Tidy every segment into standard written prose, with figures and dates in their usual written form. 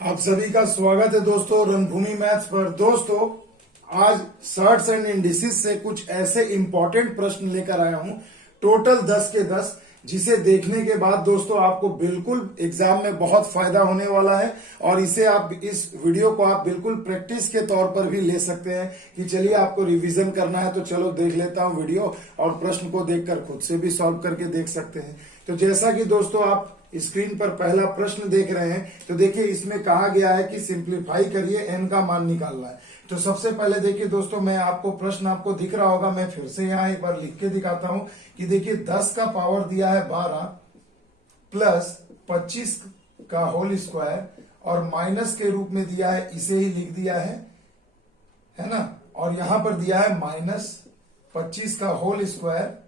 आप सभी का स्वागत है दोस्तों रणभूमि मैथ्स पर। दोस्तों आज सर्ट्स एंड इंडिसेस से कुछ ऐसे इंपॉर्टेंट प्रश्न लेकर आया हूं, टोटल 10 के 10, जिसे देखने के बाद दोस्तों आपको बिल्कुल एग्जाम में बहुत फायदा होने वाला है। और इसे आप इस वीडियो को आप बिल्कुल प्रैक्टिस के तौर पर भी ले सकते हैं कि चलिए आपको रिवीजन करना है तो चलो देख लेता हूं वीडियो, और प्रश्न को देखकर खुद से भी सॉल्व करके देख सकते हैं। तो जैसा कि दोस्तों आप स्क्रीन पर पहला प्रश्न देख रहे हैं, तो देखिए इसमें कहा गया है कि सिंप्लीफाई करिए, एन का मान निकालना है। तो सबसे पहले देखिए दोस्तों, मैं आपको प्रश्न आपको दिख रहा होगा, मैं फिर से यहाँ एक बार लिख के दिखाता हूं कि देखिए 10 का पावर दिया है 12 प्लस 25 का होल स्क्वायर, और माइनस के रूप में दिया है, इसे ही लिख दिया है ना। और यहां पर दिया है माइनस 25 का होल स्क्वायर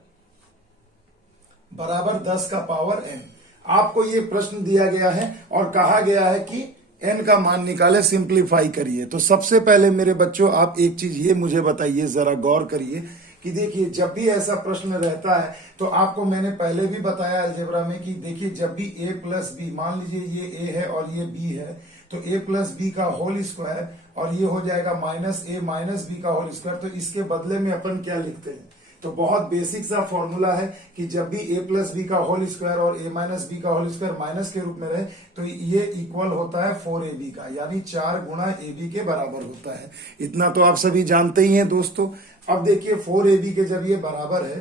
बराबर 10 का पावर एन। आपको ये प्रश्न दिया गया है और कहा गया है कि एन का मान निकाले, सिंप्लीफाई करिए। तो सबसे पहले मेरे बच्चों आप एक चीज ये मुझे बताइए, जरा गौर करिए कि देखिए जब भी ऐसा प्रश्न रहता है तो आपको मैंने पहले भी बताया अलजेब्रा में कि देखिए जब भी a प्लस बी, मान लीजिए ये a है और ये b है, तो a प्लस बी का होल स्क्वायर और ये हो जाएगा माइनस a माइनस बी का होल स्क्वायर। तो इसके बदले में अपन क्या लिखते हैं, तो बहुत बेसिक सा फॉर्मूला है कि जब भी a प्लस बी का होल स्क्वायर और a माइनस बी का होल स्क्वायर माइनस के रूप में रहे तो ये इक्वल होता है 4ab का, यानी 4 गुणा ab के बराबर होता है। इतना तो आप सभी जानते ही हैं दोस्तों। अब देखिए 4ab के जब ये बराबर है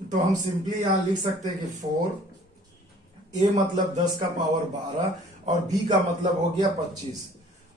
तो हम सिंपली यहां लिख सकते हैं कि 4a मतलब 10 का पावर 12 और b का मतलब हो गया 25,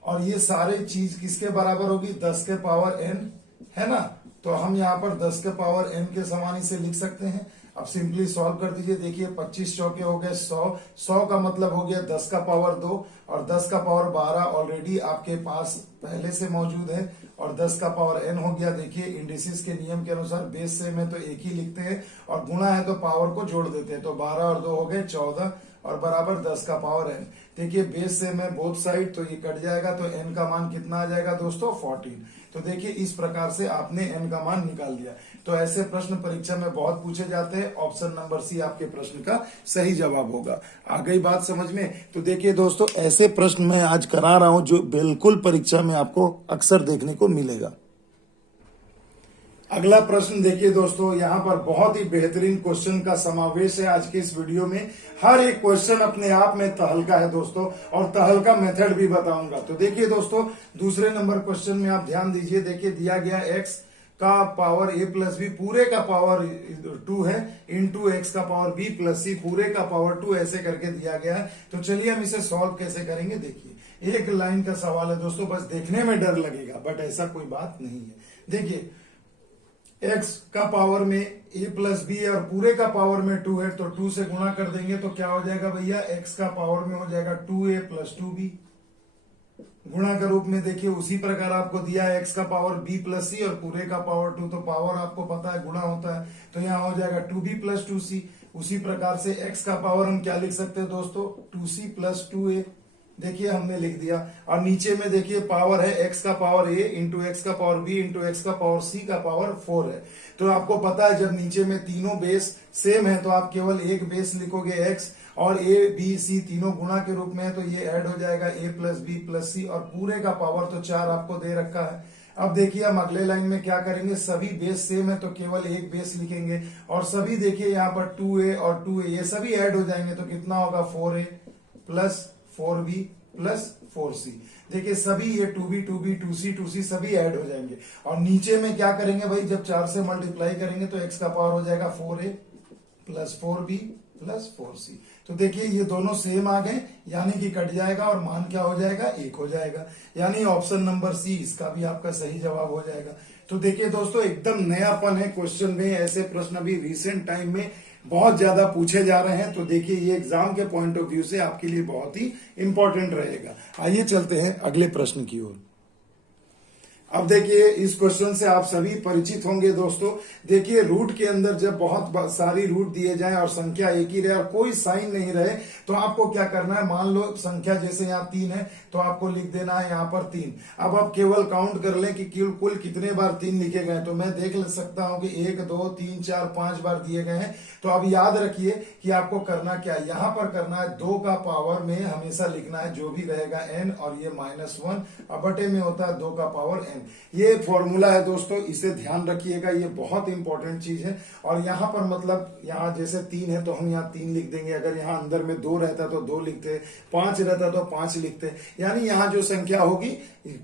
और ये सारे चीज किसके बराबर होगी, 10 के पावर n, है ना। तो हम यहाँ पर 10 के पावर n के समान इसे लिख सकते हैं। अब सिंपली सॉल्व कर दीजिए, देखिए 25 चौके हो गए 100, 100 का मतलब हो गया 10 का पावर 2, और 10 का पावर 12 ऑलरेडी आपके पास पहले से मौजूद है, और 10 का पावर n हो गया। देखिए इंडिसेस के नियम के अनुसार बेस सेम है तो एक ही लिखते हैं, और गुणा है तो पावर को जोड़ देते हैं। तो 12 और 2 हो गए 14 और बराबर 10 का पावर n। देखिए बेस सेम है बोथ साइड, तो ये कट जाएगा, तो n का मान कितना आ जाएगा दोस्तों, 14। तो देखिए इस प्रकार से आपने n का मान निकाल दिया। तो ऐसे प्रश्न परीक्षा में बहुत पूछे जाते हैं। ऑप्शन नंबर सी आपके प्रश्न का सही जवाब होगा। आ गई बात समझ में। तो देखिए दोस्तों ऐसे प्रश्न मैं आज करा रहा हूं जो बिल्कुल परीक्षा में आपको अक्सर देखने को मिलेगा। अगला प्रश्न देखिए दोस्तों, यहाँ पर बहुत ही बेहतरीन क्वेश्चन का समावेश है आज के इस वीडियो में। हर एक क्वेश्चन अपने आप में तहलका है दोस्तों, और तहलका मेथड भी बताऊंगा। तो देखिए दोस्तों दूसरे नंबर क्वेश्चन में आप ध्यान दीजिए, देखिए दिया गया x का पावर a प्लस बी पूरे का पावर 2 है, इंटू एक्स का पावर b प्लस सी पूरे का पावर 2, ऐसे करके दिया गया है। तो चलिए हम इसे सॉल्व कैसे करेंगे। देखिए एक लाइन का सवाल है दोस्तों, बस देखने में डर लगेगा बट ऐसा कोई बात नहीं है। देखिए x का पावर में a प्लस बी और पूरे का पावर में 2 है, तो 2 से गुणा कर देंगे तो क्या हो जाएगा भैया, x का पावर में हो जाएगा 2a प्लस 2b गुणा के रूप में। देखिए उसी प्रकार आपको दिया है x का पावर b प्लस सी और पूरे का पावर 2, तो पावर आपको पता है गुणा होता है, तो यहाँ हो जाएगा 2b प्लस 2c। उसी प्रकार से x का पावर हम क्या लिख सकते हैं दोस्तों, 2c प्लस 2a। देखिए हमने लिख दिया, और नीचे में देखिए पावर है x का पावर a इंटू एक्स का पावर b इंटू एक्स का पावर c का पावर 4 है। तो आपको पता है जब नीचे में तीनों बेस सेम है तो आप केवल एक बेस लिखोगे x, और a b c तीनों गुणा के रूप में है तो ये ऐड हो जाएगा a प्लस बी प्लस सी, और पूरे का पावर तो 4 आपको दे रखा है। अब देखिए हम अगले लाइन में क्या करेंगे, सभी बेस सेम है तो केवल एक बेस लिखेंगे, और सभी देखिए यहाँ पर 2a और 2a ये सभी ऐड हो जाएंगे, तो कितना होगा 4a plus 4b plus 4c। देखिए सभी ये 2b 2b 2c 2c सभी ऐड हो जाएंगे, और नीचे में क्या करेंगे भाई, जब 4 से मल्टीप्लाई करेंगे तो x का पावर हो जाएगा 4a plus 4b plus 4c। तो देखिए ये दोनों सेम आ गए, यानी कि कट जाएगा और मान क्या हो जाएगा, 1 हो जाएगा, यानी ऑप्शन नंबर सी इसका भी आपका सही जवाब हो जाएगा। तो देखिए दोस्तों एकदम नयापन है क्वेश्चन में, ऐसे प्रश्न अभी रिसेंट टाइम में बहुत ज्यादा पूछे जा रहे हैं। तो देखिए ये एग्जाम के पॉइंट ऑफ व्यू से आपके लिए बहुत ही इंपॉर्टेंट रहेगा। आइए चलते हैं अगले प्रश्न की ओर। अब देखिए इस क्वेश्चन से आप सभी परिचित होंगे दोस्तों। देखिए रूट के अंदर जब बहुत सारी रूट दिए जाएं और संख्या एक ही रहे और कोई साइन नहीं रहे तो आपको क्या करना है, मान लो संख्या जैसे यहाँ 3 है तो आपको लिख देना है यहाँ पर 3। अब आप केवल काउंट कर लें कि कुल कितने बार 3 लिखे गए, तो मैं देख सकता हूं कि 1 2 3 4 5 बार दिए गए हैं। तो अब याद रखिए कि आपको करना क्या है, यहां पर करना है 2 का पावर में हमेशा लिखना है जो भी रहेगा n, और ये -1 और बटे में होता है 2 का पावर n। ये फॉर्मूला है दोस्तों, इसे ध्यान रखिएगा, ये बहुत इंपॉर्टेंट चीज है। और यहाँ पर मतलब यहाँ जैसे 3 है तो हम यहाँ 3 लिख देंगे, अगर यहाँ अंदर में 2 रहता तो 2 लिखते, 5 रहता तो 5 लिखते, यानी यहाँ जो संख्या होगी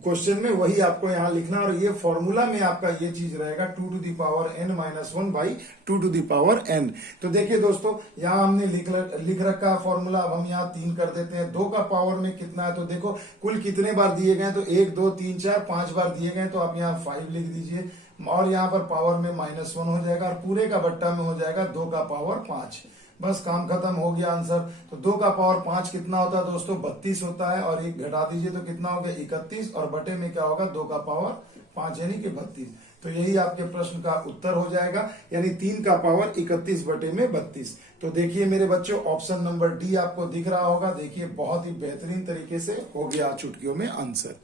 क्वेश्चन में वही आपको यहाँ लिखना। और ये फॉर्मूला में आपका ये चीज रहेगा 2 to the power n - 1 by 2 to the power n। तो देखिए दोस्तों यहाँ हमने लिख रखा है फॉर्मूला। अब हम यहाँ 3 कर देते हैं। 2 का पावर में कितना है तो देखो कुल कितने बार दिए गए, तो 1 2 3 4 5 बार दिए गए, तो आप यहाँ 5 लिख दीजिए और यहाँ पर पावर में -1 हो जाएगा और पूरे का बट्टा में हो जाएगा 2 का पावर 5। बस काम खत्म हो गया आंसर। तो 2 का पावर 5 कितना होता है दोस्तों, 32 होता है, और 1 घटा दीजिए तो कितना हो गया 31, और बटे में क्या होगा 2 का पावर 5 यानी कि 32। तो यही आपके प्रश्न का उत्तर हो जाएगा, यानी 3 का पावर 31 बटे में 32। तो देखिए मेरे बच्चों ऑप्शन नंबर डी आपको दिख रहा होगा। देखिए बहुत ही बेहतरीन तरीके से हो गया चुटकियों में आंसर।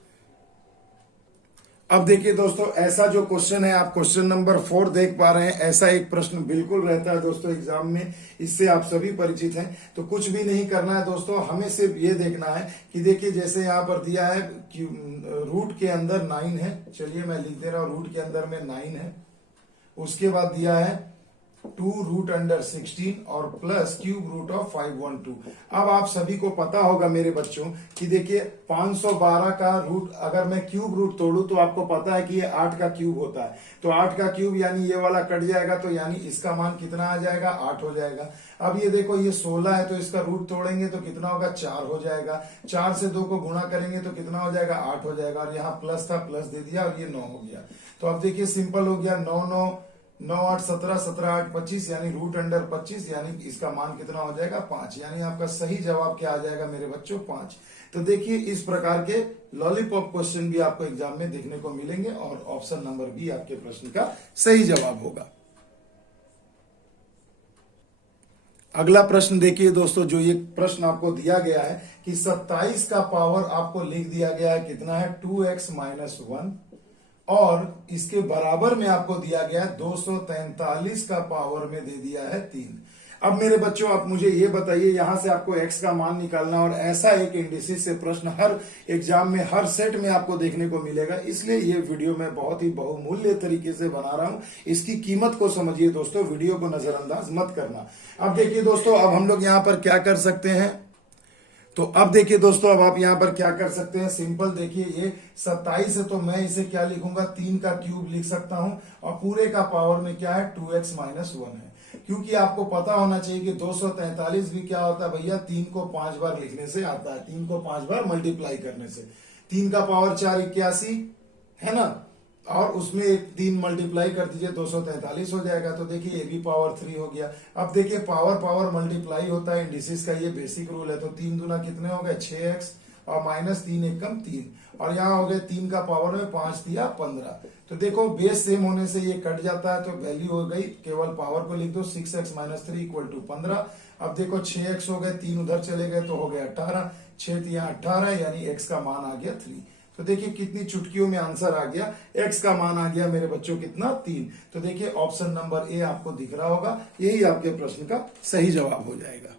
अब देखिए दोस्तों ऐसा जो क्वेश्चन है आप क्वेश्चन नंबर 4 देख पा रहे हैं, ऐसा एक प्रश्न बिल्कुल रहता है दोस्तों एग्जाम में, इससे आप सभी परिचित हैं। तो कुछ भी नहीं करना है दोस्तों, हमें सिर्फ ये देखना है कि देखिए जैसे यहाँ पर दिया है कि रूट के अंदर 9 है, चलिए मैं लिख दे रहा हूं रूट के अंदर में 9 है, उसके बाद दिया है 2 √16 और प्लस क्यूब रूट ऑफ 512। अब आप सभी को पता होगा मेरे बच्चों कि देखिए 512 का रूट अगर मैं क्यूब रूट तोड़ू तो आपको पता है कि ये 8 का क्यूब होता है। तो 8 का क्यूब यानी ये वाला कट जाएगा, तो यानी इसका मान कितना आ जाएगा 8 हो जाएगा। अब ये देखो ये 16 है तो इसका रूट तोड़ेंगे तो कितना होगा 4 हो जाएगा। 4 से 2 को गुणा करेंगे तो कितना हो जाएगा 8 हो जाएगा, और यहाँ प्लस था प्लस दे दिया और ये 9 हो गया। तो अब देखिए सिंपल हो गया, 9 9 9 8 17 17 8 25 यानी √25, यानी इसका मान कितना हो जाएगा 5, यानी आपका सही जवाब क्या आ जाएगा मेरे बच्चों 5। तो देखिए इस प्रकार के लॉलीपॉप क्वेश्चन भी आपको एग्जाम में देखने को मिलेंगे और ऑप्शन नंबर बी आपके प्रश्न का सही जवाब होगा। अगला प्रश्न देखिए दोस्तों, जो ये प्रश्न आपको दिया गया है कि 27 का पावर आपको लिख दिया गया है कितना है 2x - 1, और इसके बराबर में आपको दिया गया है 243 का पावर में दे दिया है 3। अब मेरे बच्चों आप मुझे ये बताइए, यहां से आपको x का मान निकालना, और ऐसा एक इंडिसेस से प्रश्न हर एग्जाम में हर सेट में आपको देखने को मिलेगा, इसलिए ये वीडियो मैं बहुत ही बहुमूल्य तरीके से बना रहा हूं। इसकी कीमत को समझिए दोस्तों, वीडियो को नजरअंदाज मत करना। अब देखिए दोस्तों अब हम लोग यहां पर क्या कर सकते हैं, तो अब देखिए दोस्तों अब आप यहां पर क्या कर सकते हैं, सिंपल देखिए ये 27 है तो मैं इसे क्या लिखूंगा 3 का क्यूब लिख सकता हूं, और पूरे का पावर में क्या है 2x - 1 है। क्योंकि आपको पता होना चाहिए कि 243 भी क्या होता है भैया, 3 को 5 बार लिखने से आता है, 3 को 5 बार मल्टीप्लाई करने से। 3 का पावर 4 81 है ना, और उसमें 3 मल्टीप्लाई कर दीजिए 243 हो जाएगा। तो देखिए ये भी पावर 3 हो गया। अब देखिए पावर पावर मल्टीप्लाई होता है इंडिसेस का, ये बेसिक रूल है। तो 3 दूना कितने हो गए 6x, और -3 एकम 3, और यहाँ हो गए 3 का पावर में 5 दिया 15। तो देखो बेस सेम होने से ये कट जाता है, तो वैल्यू हो गई, केवल पावर को लिख दो 6x - 3 = 15। अब देखो 6x हो गए, 3 उधर चले गए तो हो गया 18, 6 यहाँ 18, यानी x का मान आ गया 3। तो देखिए कितनी चुटकियों में आंसर आ गया, x का मान आ गया मेरे बच्चों कितना 3। तो देखिए ऑप्शन नंबर ए आपको दिख रहा होगा, यही आपके प्रश्न का सही जवाब हो जाएगा।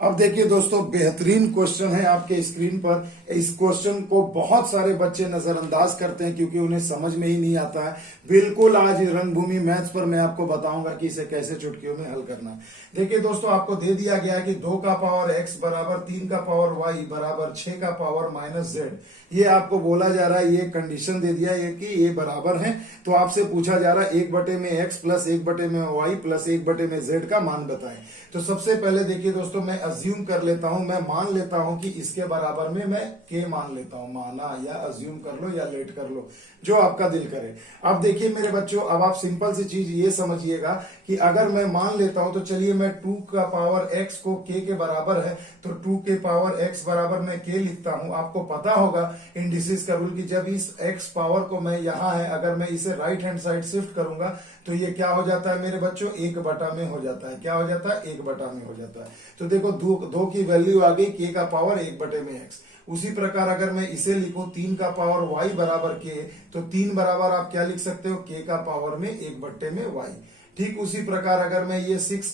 अब देखिए दोस्तों बेहतरीन क्वेश्चन है आपके स्क्रीन पर। इस क्वेश्चन को बहुत सारे बच्चे नजरअंदाज करते हैं क्योंकि उन्हें समझ में ही नहीं आता है। बिल्कुल आज रंगभूमि मैथ्स पर मैं आपको बताऊंगा कि इसे कैसे चुटकियों में हल करना है। देखिए दोस्तों आपको दे दिया गया है कि 2 का पावर x बराबर 3 का पावर y बराबर 6 का पावर -z। ये आपको बोला जा रहा है, ये कंडीशन दे दिया है कि ये बराबर है। तो आपसे पूछा जा रहा है 1/x plus 1/y plus 1/z का मान बताएं। तो सबसे पहले देखिए दोस्तों मैं अज्यूम कर लेता हूं, मैं मान लेता हूं कि इसके बराबर में मैं के मान लेता हूं, माना या अज्यूम कर लो या लेट कर लो, जो आपका दिल करे। अब देखिए मेरे बच्चों, अब आप सिंपल सी चीज ये समझिएगा कि अगर मैं मान लेता हूं तो चलिए मैं 2 का पावर x को k के बराबर है तो 2 के पावर x बराबर मैं k लिखता हूं। आपको पता होगा इंडिसेस का रूल कि जब इस x पावर को मैं यहां है अगर मैं इसे राइट हैंड साइड शिफ्ट करूंगा तो ये क्या हो जाता है मेरे बच्चों, 1 बटा में हो जाता है। क्या हो जाता है, 1 बटा में हो जाता है। तो देखो दो की वैल्यू आ गई k का पावर 1 बटे में x। उसी प्रकार अगर मैं इसे लिखूं 3 का पावर y बराबर k, तो 3 बराबर आप क्या लिख सकते हो, k का पावर में 1 बट्टे में y। ठीक उसी प्रकार अगर मैं ये 6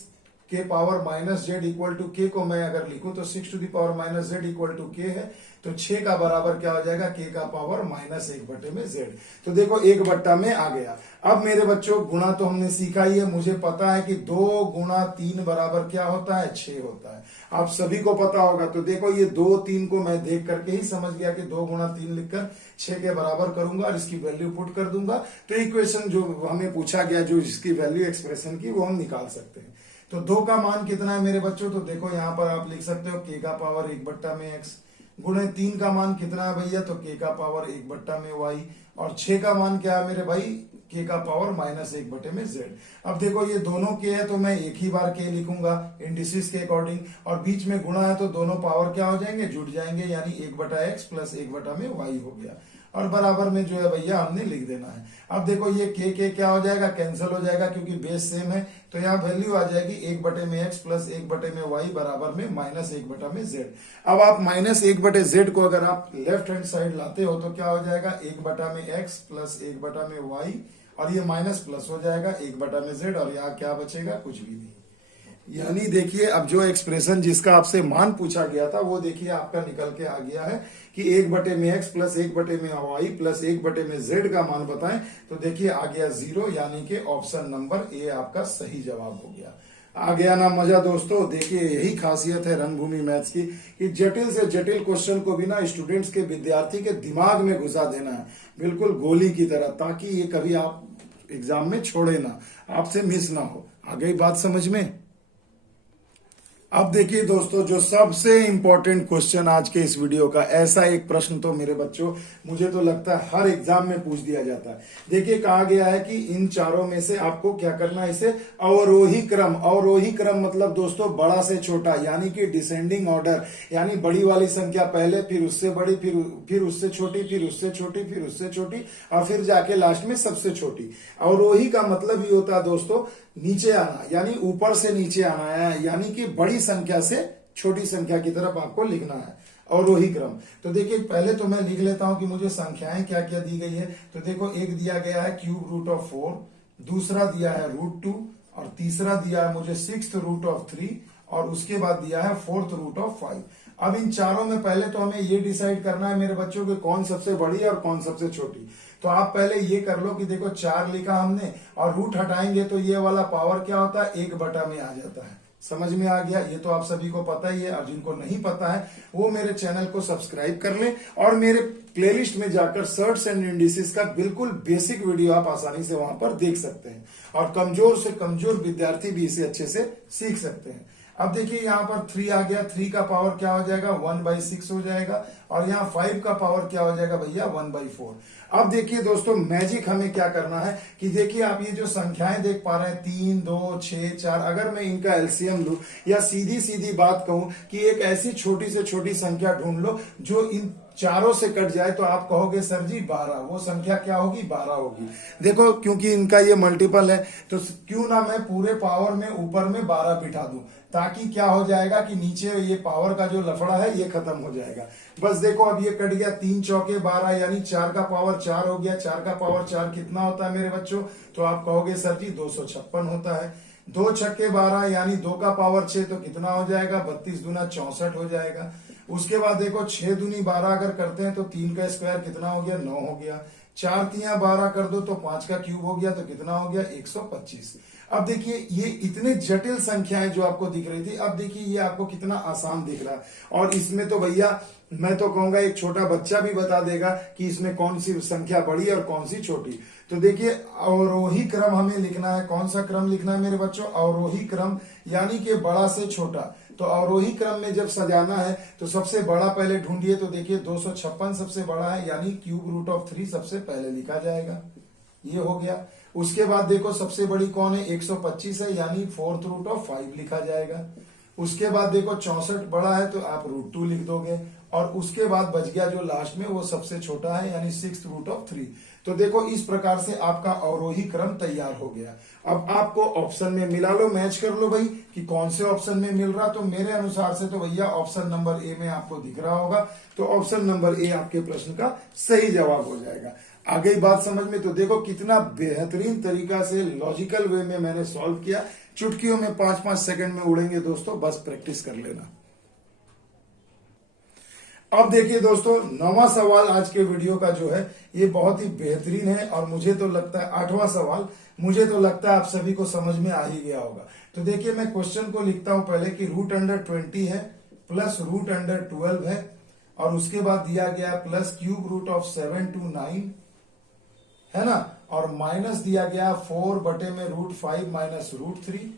के power minus z equal to k को मैं अगर लिखूं तो 6 to the power minus z equal to k है, तो 6 का बराबर क्या हो जाएगा, के का पावर माइनस 1 बटे में जेड। तो देखो 1 बट्टा में आ गया। अब मेरे बच्चों गुणा तो हमने सीखा ही है, मुझे पता है कि 2 गुणा 3 बराबर क्या होता है, 6 होता है। आप सभी को पता होगा। तो देखो ये 2 3 को मैं देख करके ही समझ गया कि 2 गुणा 3 लिखकर 6 के बराबर करूंगा और इसकी वैल्यू पुट कर दूंगा, तो इक्वेशन जो हमें पूछा गया जो इसकी वैल्यू एक्सप्रेशन की वो हम निकाल सकते हैं। तो 2 का मान कितना है मेरे बच्चों, तो देखो यहाँ पर आप लिख सकते हो k का पावर 1 बट्टा में x, गुणे 3 का मान कितना है भैया, तो k का पावर 1 बट्टा में y, और 6 का मान क्या है मेरे भाई, k का पावर माइनस 1 बटे में z। अब देखो ये दोनों k है तो मैं एक ही बार k लिखूंगा इंडिसेस के अकॉर्डिंग, और बीच में गुणा है तो दोनों पावर क्या हो जाएंगे, जुड़ जाएंगे, यानी 1 बटा x प्लस 1 बटा में y हो गया, और बराबर में जो है भैया हमने लिख देना है। अब देखो ये k क्या हो जाएगा, कैंसिल हो जाएगा क्योंकि बेस सेम है, तो यहाँ वैल्यू आ जाएगी 1 बटे में x प्लस 1 बटे में y बराबर में माइनस 1 बटा में z। अब आप माइनस 1 बटे z को अगर आप लेफ्ट हैंड साइड लाते हो तो क्या हो जाएगा, 1 बटा में x प्लस 1 बटा में y, और ये माइनस प्लस हो जाएगा 1 बटा में z, और यहाँ क्या बचेगा, कुछ भी नहीं। यानी देखिए अब जो एक्सप्रेशन जिसका आपसे मान पूछा गया था वो देखिए आपका निकल के आ गया है कि 1 बटे में x प्लस 1 बटे में y प्लस 1 बटे में z का मान बताएं, तो देखिए आ गया 0, यानी कि ऑप्शन नंबर ए आपका सही जवाब हो गया। आ गया ना मजा दोस्तों। देखिए यही खासियत है रंगभूमि मैथ्स की कि जटिल से जटिल क्वेश्चन को भी ना स्टूडेंट्स के, विद्यार्थी के दिमाग में घुसा देना है, बिल्कुल गोली की तरह, ताकि ये कभी आप एग्जाम में छोड़े ना, आपसे मिस ना हो। आ गई बात समझ में। अब देखिए दोस्तों, जो सबसे इंपॉर्टेंट क्वेश्चन आज के इस वीडियो का, ऐसा एक प्रश्न तो मेरे बच्चों मुझे तो लगता है हर एग्जाम में पूछ दिया जाता है। देखिए कहा गया है कि इन चारों में से आपको क्या करना है, इसे अवरोही क्रम, अवरोही क्रम मतलब दोस्तों बड़ा से छोटा, यानी कि डिसेंडिंग ऑर्डर, यानी बड़ी वाली संख्या पहले, फिर उससे बड़ी, फिर उससे छोटी, फिर उससे छोटी, फिर उससे छोटी, और फिर जाके लास्ट में सबसे छोटी। अवरोही का मतलब ये होता है दोस्तों नीचे आना, यानी ऊपर से नीचे आना है, यानी कि बड़ी संख्या से छोटी संख्या की तरफ आपको लिखना है, अवरोही क्रम। तो देखिए पहले तो मैं लिख लेता हूं कि मुझे संख्याएं क्या क्या दी गई है। तो देखो एक दिया गया है क्यूब रूट ऑफ 4, दूसरा दिया है रूट 2, और तीसरा दिया है मुझे 6th रूट ऑफ 3, और उसके बाद दिया है 4th रूट ऑफ 5। अब इन चारों में पहले तो हमें ये डिसाइड करना है मेरे बच्चों कि कौन सबसे बड़ी है और कौन सबसे छोटी। तो आप पहले ये कर लो कि देखो 4 लिखा हमने, और रूट हटाएंगे तो ये वाला पावर क्या होता है, 1 बटा में आ जाता है। समझ में आ गया, ये तो आप सभी को पता ही है, और जिनको नहीं पता है वो मेरे चैनल को सब्सक्राइब कर लें, और मेरे प्लेलिस्ट में जाकर सर्ट्स एंड इंडिसेस का बिल्कुल बेसिक वीडियो आप आसानी से वहां पर देख सकते हैं, और कमजोर से कमजोर विद्यार्थी भी इसे अच्छे से सीख सकते हैं। अब देखिए यहाँ पर 3 आ गया, 3 का पावर क्या हो जाएगा, 1/6 हो जाएगा, और यहाँ 5 का पावर क्या हो जाएगा भैया, 1/4। अब देखिए दोस्तों मैजिक हमें क्या करना है कि देखिए आप ये जो संख्याएं देख पा रहे हैं 3, 2, 6, 4, अगर मैं इनका एलसीएम लूं, या सीधी सीधी बात कहूं कि एक ऐसी छोटी से छोटी संख्या ढूंढ लो जो इन चारों से कट जाए, तो आप कहोगे सर जी 12, वो संख्या क्या होगी, 12 होगी। देखो क्योंकि इनका ये मल्टीपल है, तो क्यों ना मैं पूरे पावर में ऊपर में 12 बिठा दूं, ताकि क्या हो जाएगा कि नीचे ये पावर का जो लफड़ा है ये खत्म हो जाएगा। बस देखो अब ये कट गया, 3 चौके 12, यानी 4 का पावर 4 हो गया। 4 का पावर 4 कितना होता है मेरे बच्चों, तो आप कहोगे सर जी 256 होता है। 2 छक्के 12, यानी 2 का पावर 6, तो कितना हो जाएगा, 32 दूना 64 हो जाएगा। उसके बाद देखो 6 दूनी 12 अगर करते हैं तो 3 का स्क्वायर कितना हो गया, 9 हो गया। 4 तिया 12 कर दो तो 5 का क्यूब हो गया, तो कितना हो गया, 125। अब देखिए ये इतने जटिल संख्याएं जो आपको दिख रही थी, अब देखिए ये आपको कितना आसान दिख रहा है, और इसमें तो भैया मैं तो कहूंगा एक छोटा बच्चा भी बता देगा कि इसमें कौन सी संख्या बड़ी है और कौन सी छोटी। तो देखिए अवरोही क्रम हमें लिखना है। कौन सा क्रम लिखना है मेरे बच्चों, अवरोही क्रम, यानी कि बड़ा से छोटा। तो अवरोही क्रम में जब सजाना है तो सबसे बड़ा पहले ढूंढिए, तो देखिए 256 सबसे बड़ा है, यानी क्यूब रूट ऑफ 3 सबसे पहले लिखा जाएगा, ये हो गया। उसके बाद देखो सबसे बड़ी कौन है, 125 है, यानी फोर्थ रूट ऑफ 5 लिखा जाएगा। उसके बाद देखो 64 बड़ा है तो आप रूट 2 लिख दोगे, और उसके बाद बच गया जो लास्ट में वो सबसे छोटा है, यानी 6th रूट ऑफ 3। तो देखो इस प्रकार से आपका अवरोही क्रम तैयार हो गया। अब आपको ऑप्शन में मिला लो, मैच कर लो भाई कि कौन से ऑप्शन में मिल रहा। तो मेरे अनुसार से तो भैया ऑप्शन नंबर ए में आपको दिख रहा होगा, तो ऑप्शन नंबर ए आपके प्रश्न का सही जवाब हो जाएगा। आ गई बात समझ में? तो देखो कितना बेहतरीन तरीका से लॉजिकल वे में मैंने सॉल्व किया। चुटकियों में 5-5 सेकंड में उड़ेंगे दोस्तों, बस प्रैक्टिस कर लेना। अब देखिए दोस्तों, 9वां सवाल आज के वीडियो का जो है ये बहुत ही बेहतरीन है, और मुझे तो लगता है 8वां सवाल मुझे तो लगता है आप सभी को समझ में आ ही गया होगा। तो देखिए मैं क्वेश्चन को लिखता हूं पहले कि रूट अंडर 20 है प्लस रूट अंडर 12 है, और उसके बाद दिया गया plus cube root of 7 to 9 है ना, और माइनस दिया गया 4 बटे में रूट 5 माइनस रूट 3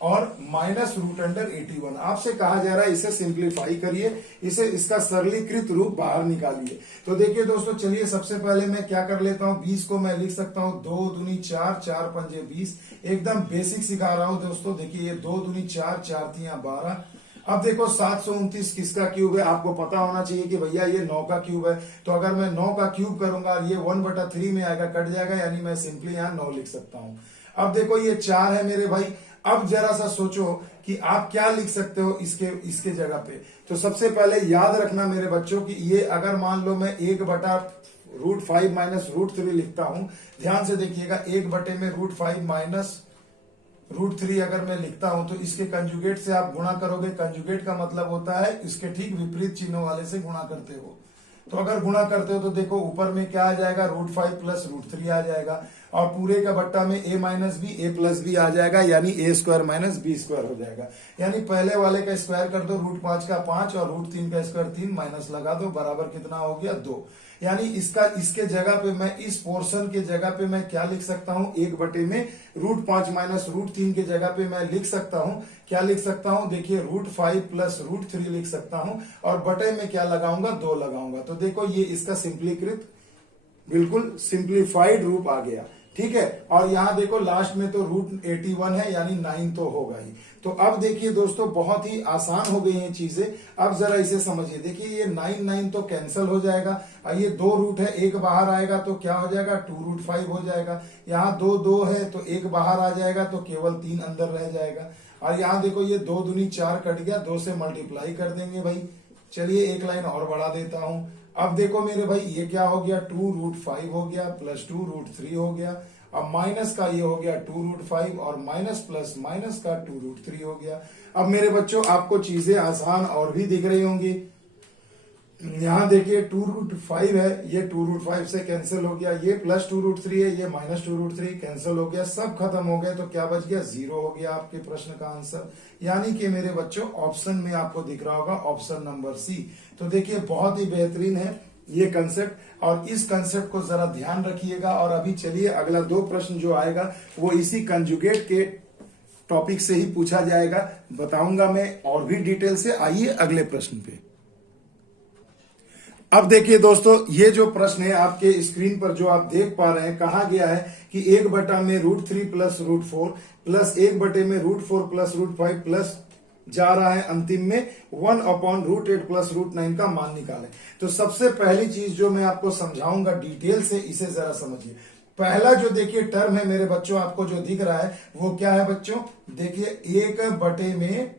और माइनस रूट अंडर 81। आपसे कहा जा रहा है इसे सिंप्लीफाई करिए, इसे इसका सरलीकृत रूप बाहर निकालिए। तो देखिए दोस्तों, चलिए सबसे पहले मैं क्या कर लेता हूं, 20 को मैं लिख सकता हूं 2 दूनी 4, 4 पंजे 20। एकदम बेसिक सिखा रहा हूं दोस्तों। देखिए ये 2 दूनी 4, 4 तियां 12। अब देखो 729 किसका क्यूब है, आपको पता होना चाहिए कि भैया ये 9 का क्यूब है। तो अगर मैं 9 का क्यूब करूंगा ये 1/3 में आएगा, कट जाएगा, यानी मैं सिंपली यहां 9 लिख सकता हूं। अब देखो ये 4 है मेरे भाई। अब जरा सा सोचो कि आप क्या लिख सकते हो इसके जगह पे। तो सबसे पहले याद रखना मेरे बच्चों कि ये अगर मान लो मैं 1/√5 माइनस रूट 3 लिखता हूं, ध्यान से देखिएगा, 1 बटे में √5 माइनस रूट 3 अगर मैं लिखता हूं तो इसके कंजुगेट से आप गुणा करोगे। कंजुगेट का मतलब होता है इसके ठीक विपरीत चिन्हों वाले से गुणा करते हो। तो अगर गुणा करते हो तो देखो ऊपर में क्या आ जाएगा, √5 प्लस √3 आ जाएगा, और पूरे का बट्टा में a minus B a plus B आ जाएगा, यानी a² माइनस b² हो जाएगा। यानी पहले वाले का स्क्वायर कर दो, √5 का 5 और √3 का स्क्वायर 3 माइनस लगा दो, बराबर कितना हो गया 2। यानी इसके जगह पे मैं इस पोर्शन के जगह पे मैं क्या लिख सकता हूं, 1 बटे में √5 माइनस √3 के जगह पे मैं लिख सकता हूं, क्या लिख सकता हूं, देखिए √5 प्लस √3 लिख सकता हूं, और बटे में क्या लगाऊंगा, 2 लगाऊंगा। तो देखो ये इसका सिंपलीकृत बिल्कुल सिंप्लीफाइड रूप आ गया, ठीक है। और यहां देखो लास्ट में तो √81 है, यानी 9 तो होगा ही। तो अब देखिए दोस्तों, बहुत ही आसान हो गई हैं चीजें। अब जरा इसे समझिए, देखिए ये 9 तो कैंसिल हो जाएगा, ये 2 रूट है, एक बाहर आएगा तो क्या हो जाएगा, 2√5 हो जाएगा। यहाँ 2 है तो एक बाहर आ जाएगा तो केवल 3 अंदर रह जाएगा। और यहाँ देखो ये 2 दूनी 4 कट गया, 2 से मल्टीप्लाई कर देंगे भाई। चलिए एक लाइन और बढ़ा देता हूं। अब देखो मेरे भाई ये क्या हो गया, 2√5 हो गया प्लस 2√3 हो गया। अब माइनस का ये हो गया 2√5 और माइनस प्लस माइनस का 2√3 हो गया। अब मेरे बच्चों आपको चीजें आसान और भी दिख रही होंगी। यहाँ देखिए 2√5 है, ये 2√5 से कैंसिल हो गया, ये प्लस 2√3 है, ये माइनस 2√3 कैंसिल हो गया, सब खत्म हो गया। तो क्या बच गया, 0 हो गया आपके प्रश्न का आंसर। यानी कि मेरे बच्चों ऑप्शन में आपको दिख रहा होगा ऑप्शन नंबर सी। तो देखिए बहुत ही बेहतरीन है ये कंसेप्ट, और इस कंसेप्ट को जरा ध्यान रखिएगा। और अभी चलिए अगला 2 प्रश्न जो आएगा वो इसी कंजुगेट के टॉपिक से ही पूछा जाएगा, बताऊंगा मैं और भी डिटेल से। आइए अगले प्रश्न पे। अब देखिए दोस्तों, ये जो प्रश्न है आपके स्क्रीन पर जो आप देख पा रहे हैं, कहा गया है कि 1 बटा में √3 प्लस √4 प्लस 1 बटे में √4 प्लस √5 प्लस जा रहा है अंतिम में 1/√8 प्लस √9 का मान निकालें। तो सबसे पहली चीज जो मैं आपको समझाऊंगा डिटेल से, इसे जरा समझिए। पहला जो देखिए टर्म है मेरे बच्चों, आपको जो दिख रहा है वो क्या है बच्चों, देखिए 1 बटे में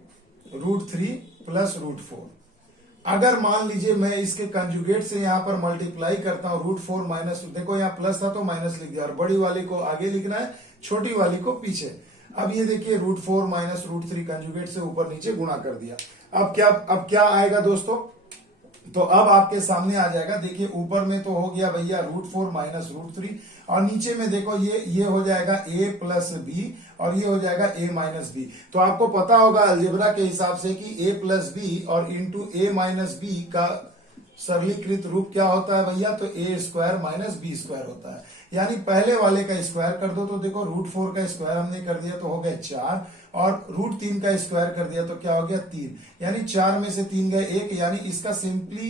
√3 प्लस √4। अगर मान लीजिए मैं इसके कंजुगेट से यहां पर मल्टीप्लाई करता हूं, √4 माइनस, देखो यहां प्लस था तो माइनस लिख दिया, और बड़ी वाली को आगे लिखना है, छोटी वाली को पीछे। अब ये देखिए √4 माइनस √3 कंजुगेट से ऊपर नीचे गुणा कर दिया। अब क्या आएगा दोस्तों, तो अब आपके सामने आ जाएगा। देखिए ऊपर में तो हो गया भैया √4 माइनस √3, और नीचे में देखो ये हो जाएगा a प्लस बी, और ये हो जाएगा a माइनस बी। तो आपको पता होगा अलजेब्रा के हिसाब से कि a प्लस बी और इंटू a माइनस बी का सरलीकृत रूप क्या होता है भैया, तो a² माइनस b² होता है। यानी पहले वाले का स्क्वायर कर दो, तो देखो √4 का स्क्वायर हमने कर दिया तो हो गया 4, और √3 का स्क्वायर कर दिया तो क्या हो गया 3, यानी 4 में से 3 गए 1, यानी इसका सिंपली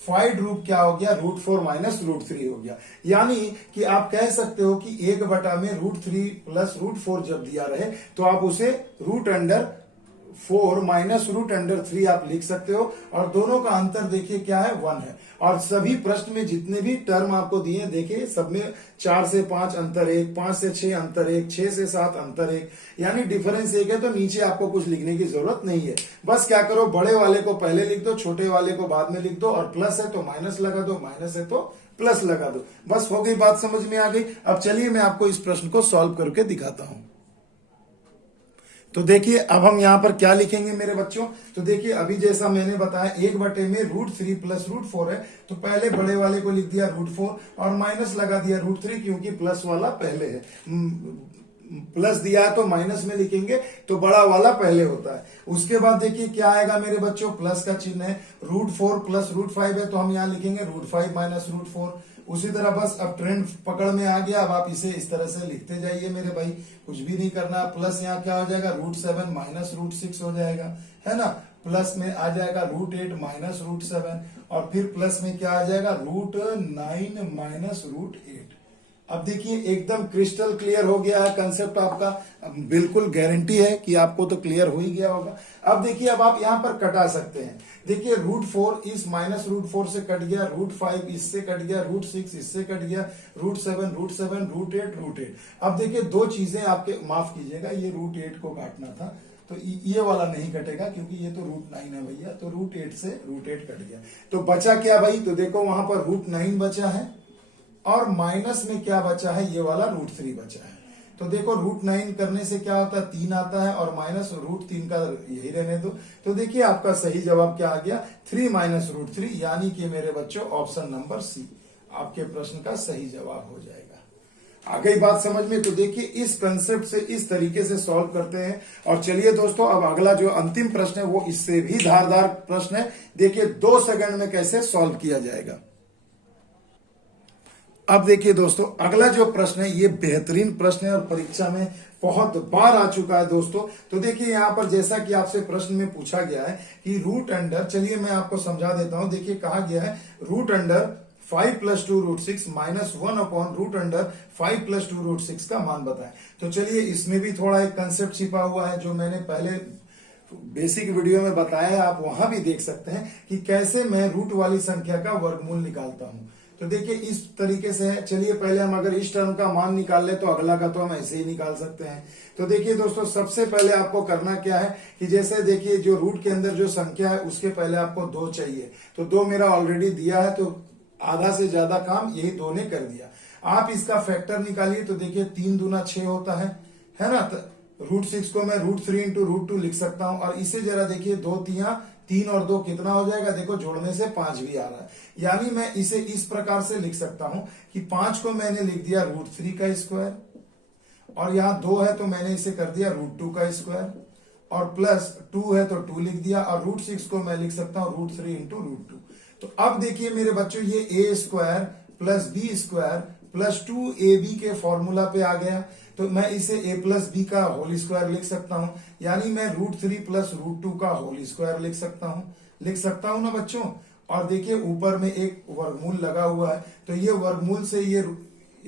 फाइड रूप क्या हो गया √4 माइनस √3 हो गया। यानी कि आप कह सकते हो कि 1 में √3 प्लस √4 जब दिया रहे तो आप उसे √4 माइनस √3 आप लिख सकते हो, और दोनों का अंतर देखिए क्या है 1 है। और सभी प्रश्न में जितने भी टर्म आपको दिए देखिए सब में 4 से 5 अंतर 1, 5 से 6 अंतर 1, 6 से 7 अंतर 1, यानी डिफरेंस 1 है। तो नीचे आपको कुछ लिखने की जरूरत नहीं है, बस क्या करो बड़े वाले को पहले लिख दो, छोटे वाले को बाद में लिख दो, और प्लस है तो माइनस लगा दो, माइनस है तो प्लस लगा दो। बस हो गई बात, समझ में आ गई। अब चलिए मैं आपको इस प्रश्न को सॉल्व करके दिखाता हूं। तो देखिए अब हम यहां पर क्या लिखेंगे मेरे बच्चों, तो देखिए अभी जैसा मैंने बताया 1 में √3 प्लस √4 है, तो पहले बड़े वाले को लिख दिया √4 और माइनस लगा दिया √3, क्योंकि प्लस वाला पहले है, प्लस दिया है तो माइनस में लिखेंगे तो बड़ा वाला पहले होता है। उसके बाद देखिए क्या आएगा मेरे बच्चों, प्लस का चिन्ह है, √4 प्लस √5 है तो हम यहाँ लिखेंगे √5 माइनस √4। उसी तरह बस अब ट्रेंड पकड़ में आ गया, अब आप इसे इस तरह से लिखते जाइए मेरे भाई, कुछ भी नहीं करना। प्लस यहाँ क्या हो जाएगा √7 माइनस √6 हो जाएगा, है ना। प्लस में आ जाएगा √8 माइनस √7, और फिर प्लस में क्या आ जाएगा √9 माइनस √8। अब देखिए एकदम क्रिस्टल क्लियर हो गया है कंसेप्ट आपका, बिल्कुल गारंटी है कि आपको तो क्लियर हो ही गया होगा। अब देखिए अब आप यहां पर कटा सकते हैं, देखिए √4 इस माइनस √4 से कट गया, √5 इससे कट गया, √6 इससे कट गया, √7 √8। अब देखिए दो चीजें आपके, माफ कीजिएगा ये √8 को काटना था, तो ये वाला नहीं कटेगा क्योंकि ये तो √9 है भैया, तो √8 से √8 कट गया, तो बचा क्या भाई, तो देखो वहां पर √9 बचा है और माइनस में क्या बचा है, ये वाला √3 बचा है। तो देखो √9 करने से क्या होता है 3 आता है, और माइनस √3 का यही रहने दो। तो देखिए आपका सही जवाब क्या आ गया 3 माइनस √3, यानी कि मेरे बच्चों ऑप्शन नंबर सी आपके प्रश्न का सही जवाब हो जाएगा। आ गई बात समझ में। तो देखिए इस कंसेप्ट से इस तरीके से सॉल्व करते हैं। और चलिए दोस्तों अब अगला जो अंतिम प्रश्न है वो इससे भी धारदार प्रश्न है, देखिए 2 सेकंड में कैसे सॉल्व किया जाएगा। अब देखिए दोस्तों अगला जो प्रश्न है ये बेहतरीन प्रश्न है और परीक्षा में बहुत बार आ चुका है दोस्तों। तो देखिए यहाँ पर जैसा कि आपसे प्रश्न में पूछा गया है कि रूट अंडर, चलिए मैं आपको समझा देता हूं। देखिए कहा गया है root under 5 + 2 √6 minus 1 upon root under 5 + 2 √6 का मान बताएं। तो चलिए इसमें भी थोड़ा एक कंसेप्ट छिपा हुआ है जो मैंने पहले बेसिक वीडियो में बताया है, आप वहां भी देख सकते हैं कि कैसे मैं रूट वाली संख्या का वर्गमूल निकालता हूं। तो देखिए इस तरीके से है। चलिए पहले हम अगर इस टर्म का मान निकाल ले तो अगला का तो हम ऐसे ही निकाल सकते हैं। तो देखिए दोस्तों सबसे पहले आपको करना क्या है कि जैसे देखिए जो रूट के अंदर जो संख्या है उसके पहले आपको 2 चाहिए, तो 2 मेरा ऑलरेडी दिया है, तो आधा से ज्यादा काम यही 2 ने कर दिया। आप इसका फैक्टर निकालिए, तो देखिए 3 दूना 6 होता है ना। तो √6 को मैं √3 × √2 लिख सकता हूं। और इसे जरा देखिए 2 तिया 3 और 2 कितना हो जाएगा, देखो जोड़ने से 5 भी आ रहा है। यानी मैं इसे इस प्रकार से लिख सकता हूं कि 5 को मैंने लिख दिया √3 का स्क्वायर, और यहाँ 2 है तो मैंने इसे कर दिया √2 का स्क्वायर, और प्लस 2 है तो 2 लिख दिया, और √6 को मैं लिख सकता हूं √3 × √2। तो अब देखिए मेरे बच्चों ये a² + b² + 2ab के फॉर्मूला पे आ गया। तो मैं इसे a + b का होल स्क्वायर लिख सकता हूं, यानी मैं √3 + √2 का होल स्क्वायर लिख सकता हूं ना बच्चों। और देखिए ऊपर में एक वर्गमूल लगा हुआ है, तो ये वर्गमूल से ये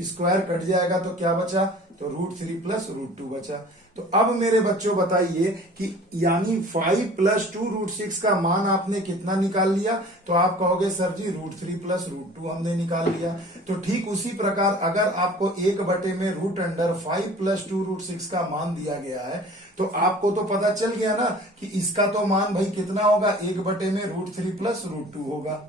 स्क्वायर कट जाएगा, तो क्या बचा, तो √3 + √2 बचा। तो अब मेरे बच्चों बताइए कि यानी 5 + 2 √6 का मान आपने कितना निकाल लिया, तो आप कहोगे सर जी √3 + √2 हमने निकाल लिया। तो ठीक उसी प्रकार अगर आपको 1 में रूट अंडर 5 + 2 √6 का मान दिया गया है, तो आपको तो पता चल गया ना कि इसका तो मान भाई कितना होगा, 1 में √3 + √2 होगा।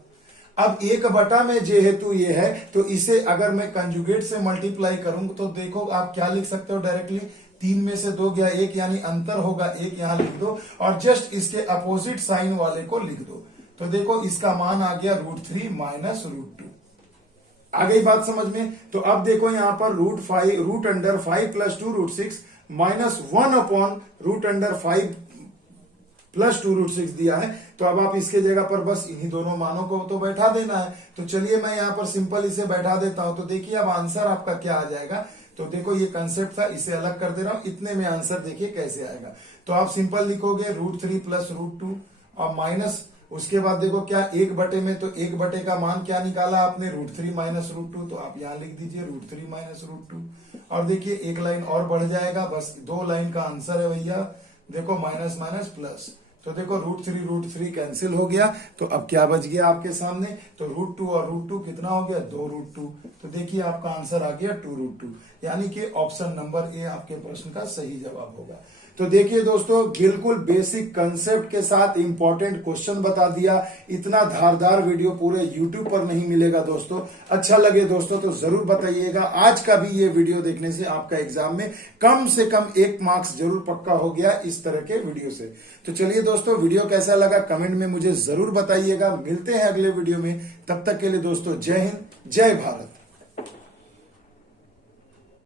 अब 1 में जेहेतु ये है, तो इसे अगर मैं कंजुगेट से मल्टीप्लाई करूंगा तो देखो आप क्या लिख सकते हो डायरेक्टली, 3 में से 2 गया 1, यानी अंतर होगा 1, यहां लिख दो, और जस्ट इसके अपोजिट साइन वाले को लिख दो। तो देखो इसका मान आ गया √3 - √2। आ गई बात समझ में। तो अब देखो यहां पर root under 5 + 2 √6 -1 upon root under 5 plus 2√6 दिया है। तो अब आप इसके जगह पर बस इन्हीं दोनों मानों को तो बैठा देना है। तो चलिए मैं यहाँ पर सिंपल इसे बैठा देता हूं। तो देखिए अब आंसर आपका क्या आ जाएगा। तो देखो ये कंसेप्ट था, इसे अलग कर दे रहा हूं, इतने में आंसर देखिए कैसे आएगा। तो आप सिंपल लिखोगे √3 प्लस √2 और माइनस, उसके बाद देखो क्या 1/, में तो 1/, का मान क्या निकाला आपने, √3 माइनस √2। तो आप यहाँ लिख दीजिए √3 माइनस √2 और देखिए एक लाइन और बढ़ जाएगा, बस 2 लाइन का आंसर है भैया। देखो माइनस माइनस प्लस, तो देखो √3 कैंसिल हो गया। तो अब क्या बच गया आपके सामने, तो √2 और √2 कितना हो गया, 2√2। तो देखिए आपका आंसर आ गया 2√2, यानी कि ऑप्शन नंबर ए आपके प्रश्न का सही जवाब होगा। तो देखिए दोस्तों बिल्कुल बेसिक कंसेप्ट के साथ इंपॉर्टेंट क्वेश्चन बता दिया। इतना धारदार वीडियो पूरे YouTube पर नहीं मिलेगा दोस्तों। अच्छा लगे दोस्तों तो जरूर बताइएगा। आज का भी ये वीडियो देखने से आपका एग्जाम में कम से कम 1 मार्क्स जरूर पक्का हो गया इस तरह के वीडियो से। तो चलिए दोस्तों वीडियो कैसा लगा कमेंट में मुझे जरूर बताइएगा। मिलते हैं अगले वीडियो में, तब तक के लिए दोस्तों जय हिंद जय भारत।